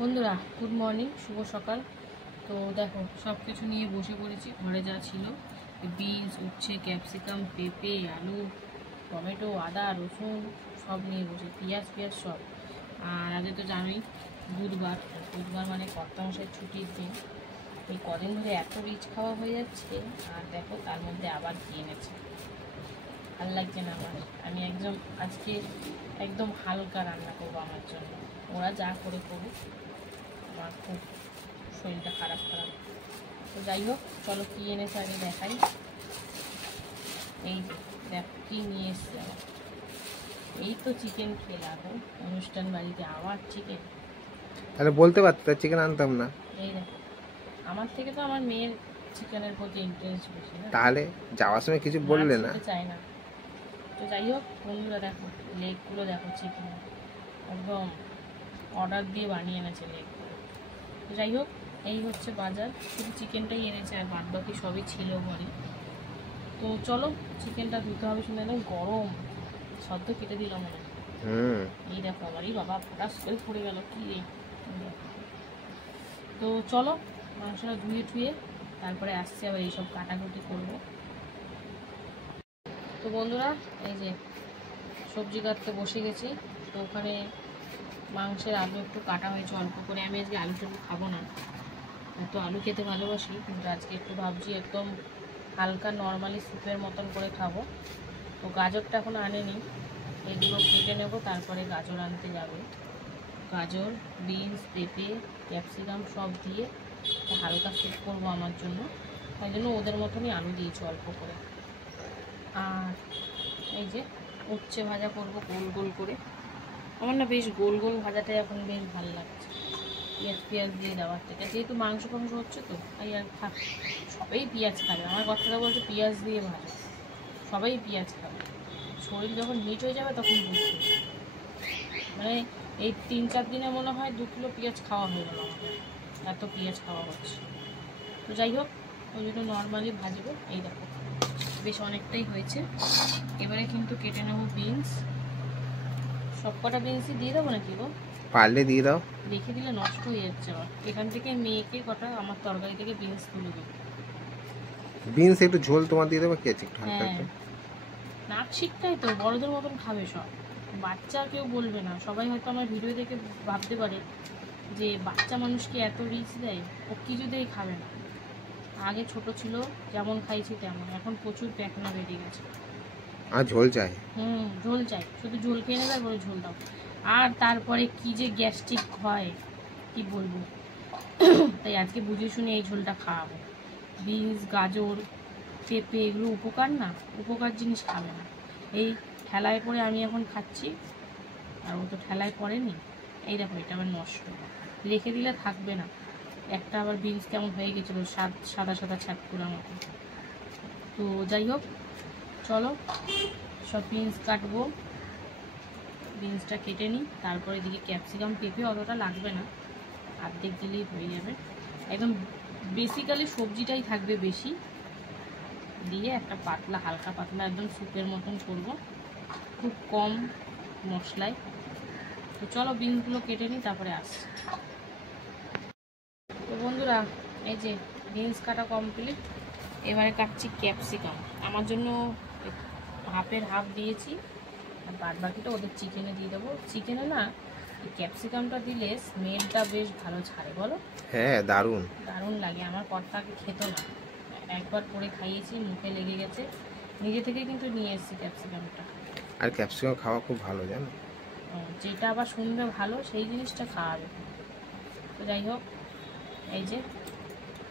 বন্ধুরা good morning, শুভ সকাল। তো দেখো সব কিছু নিয়ে বসে পড়েছি। ঘরে যা ছিল বিনস, উচ্ছে, ক্যাপসিকাম, পেঁপে, আলু, টমেটো, আদা, রসুন সব নিয়ে বসে, পেঁয়াজ সব। আর আগে তো জানোই বুধবার মানে কর্তামশাইয়ের ছুটির দিন। এই কদিন ধরে এত রিচ খাওয়া হয়ে যাচ্ছে, আর দেখো তার মধ্যে আবার কি এনেছে। ভাল লাগছে না আমার। আমি আজকে একদম হালকা রান্না করবো আমার জন্য। ওরা যা করে করুক, আমার খুব শরীরটা খারাপ। তো যাই হোক, চলো কী এনেছে আগে দেখাই। এই যে দেখো কী নিয়ে এসছে আমার। এই তো চিকেন খেলাম অনুষ্ঠান বাড়িতে, আবার চিকেন। তাহলে বলতে পারতে চিকেন আনতাম না। এই দেখো, আমার থেকে তো আমার মেয়ের চিকেনের প্রতি ইন্টারেস্ট বেশি না। তাহলে যাওয়ার সময় কিছু বললে না? চাই না। তো যাই হোক বন্ধুরা, দেখো লেগগুলো দেখো, চিকেন একদম অর্ডার দিয়ে বানিয়ে এনেছে লেগগুলো। তো যাই হোক, এই হচ্ছে বাজার। শুধু চিকেনটাই এনেছে, আর বাদ বাকি সবই ছিল ঘরে। তো চলো চিকেনটা ধুতে হবে। শুনে একদম গরম, সদ্য কেটে দিলাম মনে। এই দেখো আবার, এই বাবা ফটাস করে পড়ে গেল কি রে। তো চলো মাংসটা ধুয়ে তারপরে আসছে, আবার এইসব কাটাকুটি করবো। তো বন্ধুরা, এই যে সবজি কাটতে বসে গেছি। তো ওখানে মাংসের আলু একটু কাটা হয়েছে অল্প করে। আমি আজকে আলু টালু খাবো না, তো আলু খেতে ভালোবাসি, কিন্তু আজকে একটু ভাবছি একদম হালকা নর্মালি স্যুপের মতন করে খাবো। তো গাজরটা এখন আনেনি, এগুলো কেটে নেব, তারপরে গাজর আনতে যাবে। গাজর, বিনস, পেঁপে, ক্যাপসিকাম সব দিয়ে হালকা স্যুপ করবো আমার জন্য। তাই জন্য ওদের মতনই আলু দিয়েছি অল্প করে। আর এই যে উচ্ছে ভাজা করবো গোল গোল করে। আমার না বেশ গোল গোল ভাজাটাই এখন বেশ ভালো লাগছে, পেঁয়াজ দিয়ে দেওয়ার থেকে। যেহেতু মাংস হচ্ছে তো, তাই আর থাক, সবাই পেঁয়াজ খাবে। আমার কথাটা বলছে পেঁয়াজ দিয়ে ভাজো, সবাই পেঁয়াজ খাবে। শরীর যখন হিট হয়ে যাবে তখন বুঝবে। মানে এই 3-4 দিনে মনে হয় 2 কিলো পেঁয়াজ খাওয়া হয়ে গেল আমাদের, এত পেঁয়াজ খাওয়া হচ্ছে। তো যাই হোক, ওই জন্য নর্মালি ভাজবো। এই দেখো বেশ অনেকটাই হয়েছে। এবারে কিন্তু কেটে নেবো বিনস। সব কটা বিনসই দিয়ে দেবো নাকি গো? পারলে দিয়ে দাও, রেখে দিলে নষ্ট হয়ে যাচ্ছে। আবার এখান থেকে মেয়েকে কটা আমার তরকারি থেকে বিনস তুলে দেবো। বিনস একটু ঝোল তোমার দিয়ে দেবো, কি আছে একটু হালকা হ্যাঁ, নাক শিক্ষাই তো বড়দের মতন খাবে সব, বাচ্চা কেউ বলবে না। সবাই হয়তো আমার ভিডিও দেখে ভাবতে পারে যে বাচ্চা মানুষকে এত রিচ দেয়, ও কিছুতেই খাবে না। আগে ছোট ছিল যেমন খাইছি তেমন, এখন প্রচুর প্যাকনা বেড়ে গেছে। আর ঝোল চাই। ঝোল চাই, শুধু ঝোল খেয়ে নেবে, বলে ঝোল দাও। আর তারপরে কি যে গ্যাস্ট্রিক হয় কি বলবো। তাই আজকে বুঝে শুনে এই ঝোলটা খাওয়াবো। বিনস, গাজর, পেঁপে এগুলো উপকার না, উপকার জিনিস খাবে না। এই ঠেলায় পরে আমি এখন খাচ্ছি, আর ও তো ঠেলায় পড়েনি। এই দেখো এটা আবার নষ্ট, রেখে দিলে থাকবে না। একটা আবার বিনস কেমন হয়ে গেছিলো, সাদা সাদা ছাটকুড়ার মতো। তো যাই হোক, চলো সব বিনস কাটবো। বিনসটা কেটে নিই, তারপরে এদিকে ক্যাপসিকাম, পেঁপে অতটা লাগবে না, অর্ধেক দিলেই হয়ে যাবে। একদম বেসিক্যালি সবজিটাই থাকবে বেশি, দিয়ে একটা পাতলা, হালকা পাতলা একদম স্যুপের মতন করব, খুব কম মশলায়। তো চলো বিনসগুলো কেটে নিই, তারপরে আসছি। তো বন্ধুরা, এই যে বিনস কাটা কমপ্লিট। এবারে কাটছি ক্যাপসিকাম। আমার জন্য হাফের হাফ দিয়েছি, আর বাদ বাকিটা ওদের চিকেনে দিয়ে দেবো। চিকেনে না ক্যাপসিকামটা দিলে স্মেলটা বেশ ভালো ছাড়ে, বলো? হ্যাঁ, দারুণ দারুণ লাগে। আমার কর্তাকে খেত না, একবার করে খাইয়েছি, মুখে লেগে গেছে। নিজে থেকে কিন্তু নিয়ে এসেছি ক্যাপসিকামটা। আর ক্যাপসিকাম খাওয়া খুব ভালো, জানো? যেটা আবার শুনবে ভালো সেই জিনিসটা খাওয়াবে। তো যাই হোক, এই যে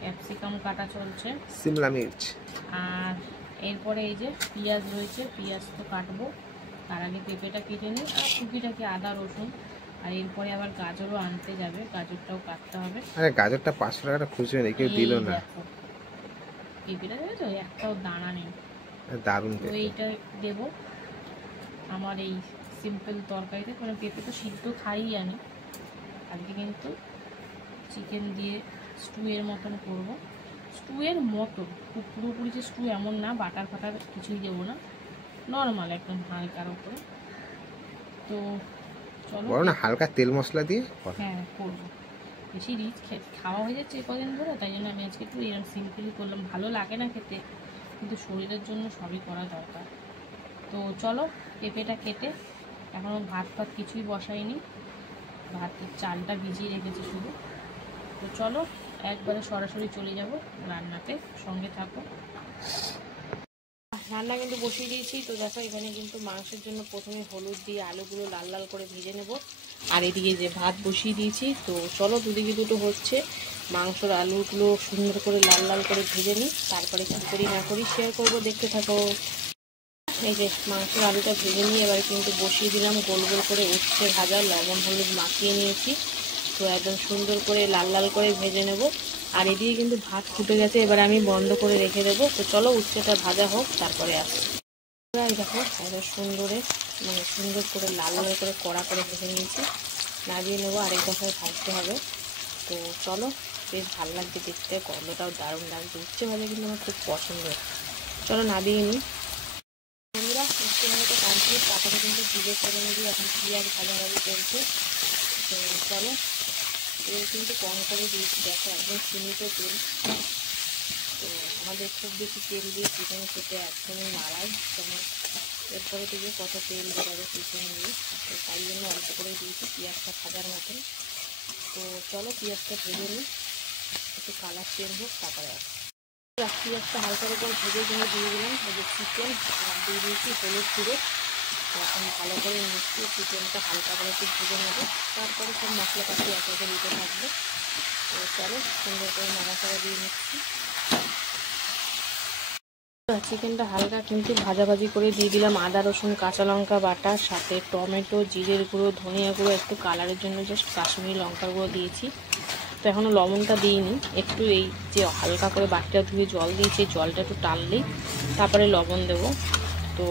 ক্যাপসিকাম কাটা চলছে, সিমলা মির্চ। আর এরপরে এই যে পেঁয়াজ রয়েছে, পেঁয়াজ তো কাটবো। তার আগে পেঁপেটা কেটে নিই, আর টুকিটাকি আদা রসুন। আর এরপরে আবার গাজরও আনতে যাবে, গাজরটাও কাটতে হবে। আরে গাজরটা 500 টাকাটা খুচরো নেই, কেউ দিল না। পেঁপেটা দেবে তো, একটাও দানা নেই। দারুণ। তো এইটা দেবো আমার এই সিম্পল তরকারিতে। মানে পেঁপে তো সিদ্ধ খাই আমি, আজকে কিন্তু চিকেন দিয়ে স্টুয়ের মতন করব। স্টুয়ের মতন, খুব পুরোপুরি যে স্টু এমন না, বাটার ফাটার কিছুই দেবো না, নর্মাল একদম হালকার উপরে। তো চলো, বলো না হালকা তেল মশলা দিয়ে। হ্যাঁ করবো। বেশি রিচ খাওয়া হয়ে যাচ্ছে কদিন ধরে, তাই জন্য আমি আজকে একটু এরকম সিম্পলি করলাম। ভালো লাগে না খেতে, কিন্তু শরীরের জন্য সবই করা দরকার। তো চলো পেঁপেটা কেটে, এখনও ভাত কিছুই বসাইনি, ভাতের চালটা ভিজিয়ে রেখেছি শুধু। তো চলো একবারে সরাসরি চলে যাব রান্নাতে, সঙ্গে থাকো। রান্না কিন্তু বসিয়ে দিয়েছি। তো দেখো এখানে কিন্তু মাংসের জন্য প্রথমে হলুদ দিয়ে আলুগুলো লাল লাল করে ভেজে নেব, আর এদিকে যে ভাত বসিয়ে দিয়েছি। তো চলো দুদিকে দুটো হচ্ছে, মাংসর আলুগুলো সুন্দর করে লাল লাল করে ভেজে নিই, তারপরে কী করি না করি শেয়ার করবো, দেখতে থাকো। এই যে মাংসের আলুটা ভেজে নিয়ে এবার কিন্তু বসিয়ে দিলাম গোল গোল করে উচ্ছে ভাজা, লবণ হলুদ মাখিয়ে নিয়েছি। তো একদম সুন্দর করে লাল লাল করে ভেজে নেব। আর এদিকে কিন্তু ভাত ফুটে গেছে, এবার আমি বন্ধ করে রেখে দেবো। তো চলো উচ্ছেটা ভাজা হোক, তারপরে আসছি। দেখো একদম সুন্দর করে লাল লাল করে কড়া করে ভেজে নিয়েছি, নাড়িয়ে নেবো, আরেক দফায় ভাজতে হবে। তো চলো, বেশ ভালো লাগছে দেখতে, গন্ধটাও দারুণ লাগছে। উচ্ছে ভাজা কিন্তু আমার খুব পছন্দের। চলো নাড়িয়ে নিই। বন্ধুরা উচ্ছে ভাজাটা কমপ্লিট, তারপরে কিন্তু জিরে করে নিবি, এখন পেঁয়াজ ভাজাভাজি চলছে। তো চলো তেল কিন্তু কম করে দিয়েছি, দেখো একদম সীমিত তেল। তো আমাদের খুব বেশি তেল দিয়ে চিকেন খেতে একদমই মারাই, যেমন এরপরে থেকে কত তেল বেরোবে চিকেন দিয়ে। তো তাই জন্য অল্প করে দিয়েছি, পেঁয়াজটা ভাজার মতন। তো চলো পেঁয়াজটা ভেজে নিই, একটু কালার চেঞ্জ হোক, তারপরে পেঁয়াজটা হালকার উপর ভেজে দিয়ে দিলাম এই যে চিকেন, আর দিয়ে দিয়েছি হলুদ গুঁড়ো। এখন ভালো করে মিশিয়ে চিকেনটা হালকা করে একটু ভেজে নেবো, তারপরে সব মশলাপাতি এক একে দিতে থাকবে। তো চলো সুন্দর করে নাড়াচাড়া দিয়ে নিচ্ছি। চিকেনটা হালকা কিন্তু ভাজাভাজি করে দিয়ে দিলাম আদা রসুন কাঁচা লঙ্কা বাটা, সাথে টমেটো, জিরের গুঁড়ো, ধনিয়া গুঁড়ো, একটু কালারের জন্য জাস্ট কাশ্মীরি লঙ্কার গুঁড়ো দিয়েছি। তো এখনও লবণটা দিইনি, একটু এই যে হালকা করে বাটিটা ধুয়ে জল দিয়েছি, জলটা একটু টানলেই তারপরে লবণ দেবো। তো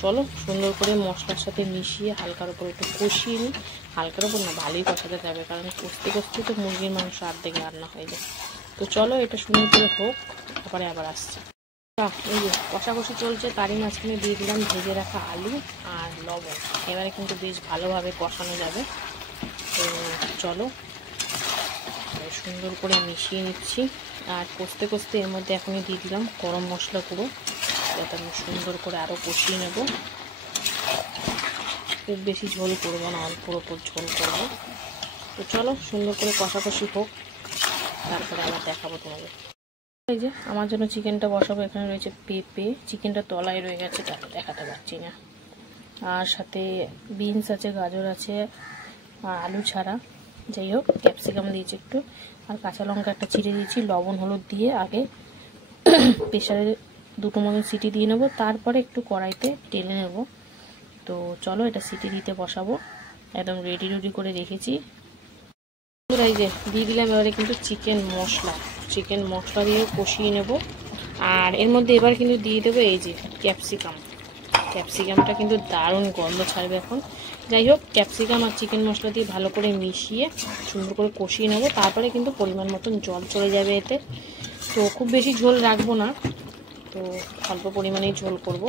চলো সুন্দর করে মশলার সাথে মিশিয়ে হালকার ওপর একটু কষিয়ে নিই। হালকার ওপর না, ভালোই কষাতে যাবে, কারণ কষতে কষতে তো মুরগির মাংস অর্ধেক রান্না হয়ে যায়। তো চলো এটা সুন্দর করে হোক, তারপরে আবার আসছি। এই যে কষাকষি চলছে, তারই মাঝখানে দিয়ে দিলাম ভেজে রাখা আলু আর লবণ। এবারে কিন্তু বেশ ভালোভাবে কষানো যাবে। তো চলো সুন্দর করে মিশিয়ে নিচ্ছি, আর কষতে কষতে এর মধ্যে এখনই দিয়ে দিলাম গরম মশলা গুঁড়ো, যাতে আমি সুন্দর করে আরও কষিয়ে নেব। খুব বেশি ঝোল করবো না, অল্পর ওপর ঝোল করবো। তো চলো সুন্দর করে কষাকষি হোক, তারপরে আবার দেখাবো তোমাদের। এই যে আমার জন্য চিকেনটা বসাবো, এখানে রয়েছে পেঁপে, চিকেনটা তলায় রয়ে গেছে, তাতে দেখাতে পারছি না। আর সাথে বিনস আছে, গাজর আছে, আর আলু ছাড়া, যাই হোক ক্যাপসিকাম দিয়েছি একটু, আর কাঁচা লঙ্কা একটা চিড়ে দিয়েছি। লবণ হলুদ দিয়ে আগে প্রেশারে দুটো মতন সিটি দিয়ে নেবো, তারপরে একটু কড়াইতে টেলে নেব। তো চলো এটা সিটি দিতে বসাবো, একদম রেডি করে রেখেছি। এই যে দিয়ে দিলাম এবারে কিন্তু চিকেন মশলা দিয়ে কষিয়ে নেব। আর এর মধ্যে এবার কিন্তু দিয়ে দেবো এই যে ক্যাপসিকামটা কিন্তু দারুণ গন্ধ ছাড়বে এখন। যাই হোক ক্যাপসিকাম আর চিকেন মশলা দিয়ে ভালো করে মিশিয়ে সুন্দর করে কষিয়ে নেব, তারপরে কিন্তু পরিমাণ মতন জল চলে যাবে এতে। তো খুব বেশি ঝোল রাখবো না, তো অল্প পরিমাণেই ঝোল করব।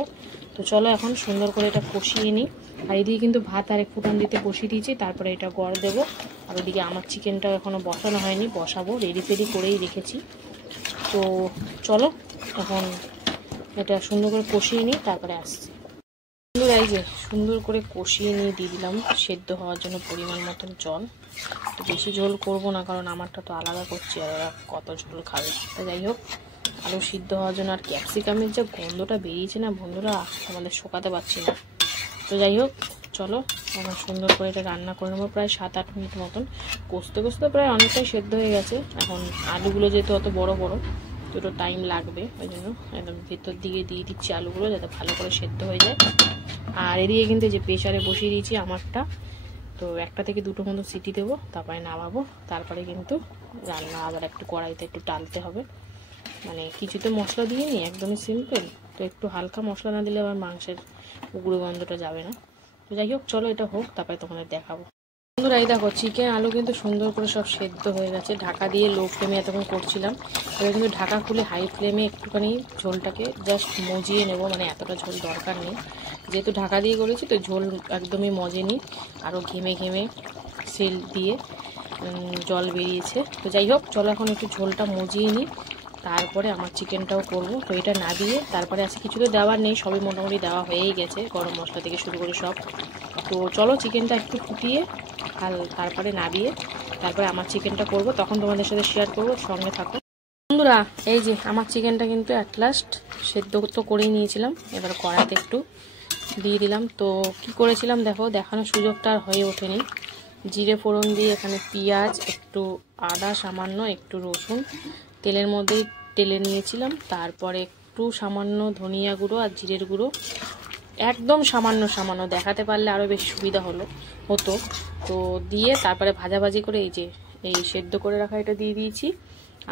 তো চলো এখন সুন্দর করে এটা কষিয়ে নিই। আর এদিকে কিন্তু ভাত আর এক ফুটান দিতে বসিয়ে দিয়েছি, তারপরে এটা গড় দেবো। আর ওদিকে আমার চিকেনটাও এখনও বসানো হয়নি, বসাবো, রেডি করেই রেখেছি। তো চলো এখন এটা সুন্দর করে কষিয়ে নিই, তারপরে আসছি। এই যে সুন্দর করে কষিয়ে নিয়ে দিয়ে দিলাম সেদ্ধ হওয়ার জন্য পরিমাণ মতন জল। তো বেশি ঝোল করব না, কারণ আমারটা তো আলাদা করছি, আর ওরা কত ঝোল খাবে। তো যাই হোক আলু সিদ্ধ হওয়ার জন্য, আর ক্যাপসিকামের যে গন্ধটা বেরিয়েছে না বন্ধুরা, আমাদের শোকাতে পারছি না। তো যাই হোক চলো এখন সুন্দর করে এটা রান্না করে নেবো, প্রায় 7-8 মিনিট মতন। কষতে কষতে প্রায় অনেকটাই সেদ্ধ হয়ে গেছে। এখন আলুগুলো যেহেতু অত বড় বড়, তো একটু টাইম লাগবে, ওই জন্য একদম ভেতর দিকে দিয়ে দিচ্ছি আলুগুলো, যাতে ভালো করে সেদ্ধ হয়ে যায়। আর এদিকে কিন্তু যে প্রেশারে বসিয়ে দিয়েছি আমারটা, তো 1 থেকে 2টো মতো সিটি দেবো, তারপরে নামাবো। তারপরে কিন্তু রান্না আবার একটু কড়াইতে একটু টালতে হবে, মানে কিছুতে মশলা দিয়ে নি, একদমই সিম্পল। তো একটু হালকা মশলা না দিলে আবার মাংসের উগ্র গন্ধটা যাবে না। তো যাই হোক চলো এটা হোক, তারপরে তোমাদের দেখাবো। বন্ধুরা এই দেখো চিকেন আলু কিন্তু সুন্দর করে সব সেদ্ধ হয়ে গেছে। ঢাকা দিয়ে লো ফ্লেমে এতক্ষণ করছিলাম, এবার কিন্তু ঢাকা খুলে হাই ফ্লেমে একটুখানি ঝোলটাকে জাস্ট মজিয়ে নেব, মানে এতটা ঝোল দরকার নেই, যেহেতু ঢাকা দিয়ে করেছি তো ঝোল একদমই মজেনি, আরও ঘেমে সেল দিয়ে। জল বেরিয়েছে। তো যাই হোক, চলো এখন একটু ঝোলটা মজিয়ে নিই, তারপরে আমার চিকেনটাও করব। তো এটা না দিয়ে তারপরে আছে কিছু তো দেওয়ার নেই, সবই মোটামুটি দেওয়া হয়েই গেছে, গরম মশলা থেকে শুরু করে সব। তো চলো চিকেনটা একটু ফুটিয়ে তারপরে নাবিয়ে তারপরে আমার চিকেনটা করব, তখন তোমাদের সাথে শেয়ার করবো, সঙ্গে থাকো বন্ধুরা। এই যে আমার চিকেনটা কিন্তু অ্যাট লাস্ট সেদ্ধ তো করেই নিয়েছিলাম, এবার কড়াইতে একটু দিয়ে দিলাম। তো কি করেছিলাম দেখো, দেখানোর সুযোগটা আর হয়ে ওঠেনি। জিরে ফোড়ন দিয়ে এখানে পেঁয়াজ, একটু আদা, সামান্য একটু রসুন তেলের মধ্যেই টেলে নিয়েছিলাম। তারপরে একটু সামান্য ধনিয়া গুঁড়ো আর জিরের গুঁড়ো, একদম সামান্য সামান্য, দেখাতে পারলে আরও বেশি সুবিধা হতো। তো দিয়ে তারপরে ভাজাভাজি করে এই সেদ্ধ করে রাখা এটা দিয়ে দিয়েছি।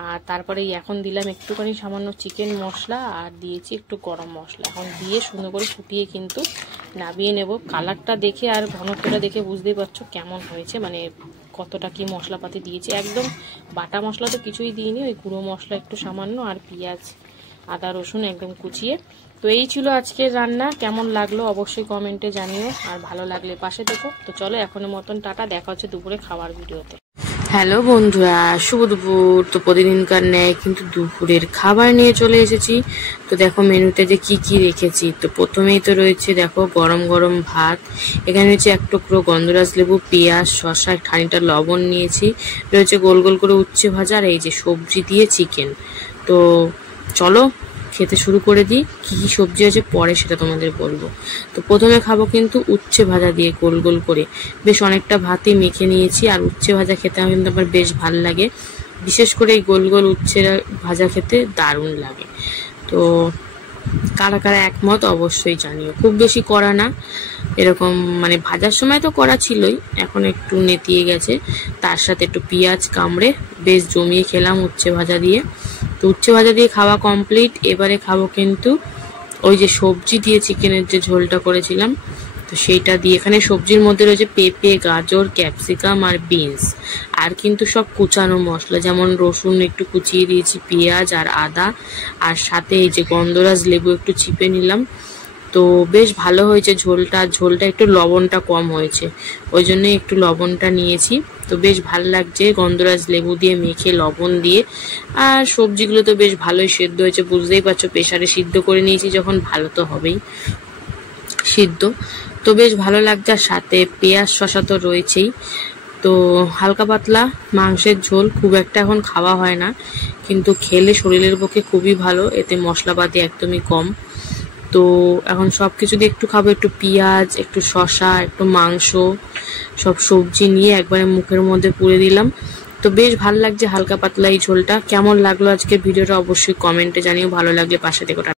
আর তারপরে এখন দিলাম একটুখানি সামান্য চিকেন মশলা আর দিয়েছি একটু গরম মশলা। এখন দিয়ে সুন্দর করে ফুটিয়ে কিন্তু নামিয়ে নেব। কালারটা দেখে আর ঘনত্বটা দেখে বুঝতেই পারছো কেমন হয়েছে, মানে কতটা কি মশলাপাতি দিয়েছি। একদম বাটা মশলা তো কিছুই দিইনি, ওই গুঁড়ো মশলা একটু সামান্য আর পেঁয়াজ আদা রসুন একদম কুচিয়ে। তো এই ছিল আজকের রান্না। কেমন লাগলো অবশ্যই কমেন্টে জানিও, আর ভালো লাগলে পাশে দেখো। তো চলো এখনের মতন টাটা, দেখা হচ্ছে দুপুরে খাওয়ার ভিডিওতে। হ্যালো বন্ধুরা, শুভ দুপুর। তো প্রতিদিনকার ন্যায় কিন্তু দুপুরের খাবার নিয়ে চলে এসেছি। তো দেখো মেনুতে যে কি কি রেখেছি। তো প্রথমেই তো রয়েছে দেখো গরম গরম ভাত, এখানে রয়েছে এক টুকরো গন্ধরাজ লেবু, পেঁয়াজ, শসা, খানিকটা লবণ নিয়েছি, রয়েছে গোল গোল করে উচ্ছে ভাজা, আর এই যে সবজি দিয়ে চিকেন। তো চলো খেতে শুরু করে দিই। কি কি সবজি আছে পরে সেটা তোমাদের বলবো। তো প্রথমে খাবো কিন্তু উচ্ছে ভাজা দিয়ে গোল গোল করে, বেশ অনেকটা ভাতই মেখে নিয়েছি। আর উচ্ছে ভাজা খেতে আমার কিন্তু আমার বেশ ভালো লাগে, বিশেষ করে এই গোল গোল উচ্ছে ভাজা খেতে দারুণ লাগে। তো কারা কারা একমত অবশ্যই জানিও। খুব বেশি কড়া না, এরকম মানে ভাজার সময় তো কড়া ছিলই, এখন একটু নেতিয়ে গেছে। তার সাথে একটু পেঁয়াজ কামড়ে বেশ জমিয়ে খেলাম উচ্ছে ভাজা দিয়ে। তো উচ্ছে ভাজা দিয়ে খাওয়া কমপ্লিট। এবারে খাবো কিন্তু ওই যে সবজি দিয়ে চিকেনের যে ঝোলটা করেছিলাম, তো সেইটা দিয়ে। এখানে সবজির মধ্যে রয়েছে পেঁপে, গাজর, ক্যাপসিকাম আর বিনস, আর কিন্তু সব কুচানো মশলা, যেমন রসুন একটু কুচিয়ে দিয়েছি, পেঁয়াজ আর আদা, আর সাথে এই যে গন্ধরাজ লেবু একটু চিপে নিলাম। তো বেশ ভালো হয়েছে ঝোলটা একটু লবণটা কম হয়েছে, ওই জন্য একটু লবণটা নিয়েছি। তো বেশ ভালো লাগছে গন্ধরাজ লেবু দিয়ে মেখে লবণ দিয়ে। আর সবজিগুলো তো বেশ ভালোই সেদ্ধ হয়েছে, বুঝতেই পারছো প্রেসারে সিদ্ধ করে নিয়েছি যখন, ভালো তো হবেই সিদ্ধ। তো বেশ ভালো লাগছে। আর সাথে পেঁয়াজ শসা তো রয়েছেই। তো হালকা পাতলা মাংসের ঝোল, খুব একটা এখন খাওয়া হয় না, কিন্তু খেলে শরীরের পক্ষে খুবই ভালো, এতে মশলাপাতি একদমই কম। তো এখন সব কিছু দিয়ে একটু খাবো, একটু পেঁয়াজ, একটু শসা, একটু মাংস, সব সবজি নিয়ে একবারে মুখের মধ্যে পুরে দিলাম। তো বেশ ভালো লাগছে হালকা পাতলা এই ঝোলটা। কেমন লাগলো আজকের ভিডিওটা অবশ্যই কমেন্টে জানিও, ভালো লাগলে পাশে থেকে